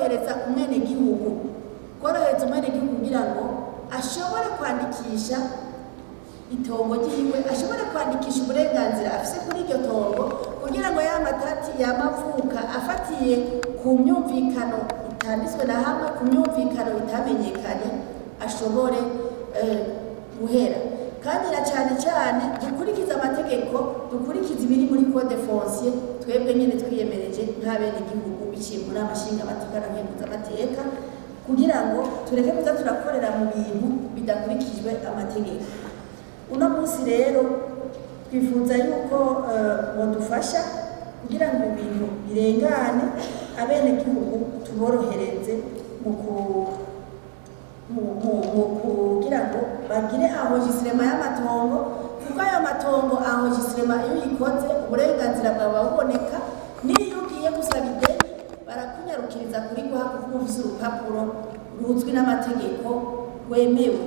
korohereza umwenegihugu kugira ngo ashobore kwandikisha itongo ryiwe, ashobore kwandikisha uburenganzira afise kuri iryo tongo, kugira ngo ya matati yamavuka afatiye ku myumvikano itanditswe na hamwe, ku myumvikano itamenyekanye, ashobore guhera. Kandi na cyane cyane dukurikiza amategeko, dukurikiza ibiri muri code foncier twebwe nyine twiyemereje nk'abenegihugu biciye muri amashinga amategeko n'amateka, kugira ngo tureke kuza turakorera mu bintu bidakurikijwe amategeko. Uno munsi rero twifuza yuko bodufasha kugira ngo ibintu birengane, abenegihugu tuborohereze mu kugira ngo bagire enregistrement y'amatongo, kuko ayo matongo enregistrement iyo uyikoze uburenganzira bwawe buboneka, n'iyo ugiye gusaba ideni barakunyarukiriza kuri guha kuko ufise urupapuro ruzwi n'amategeko rwemewe.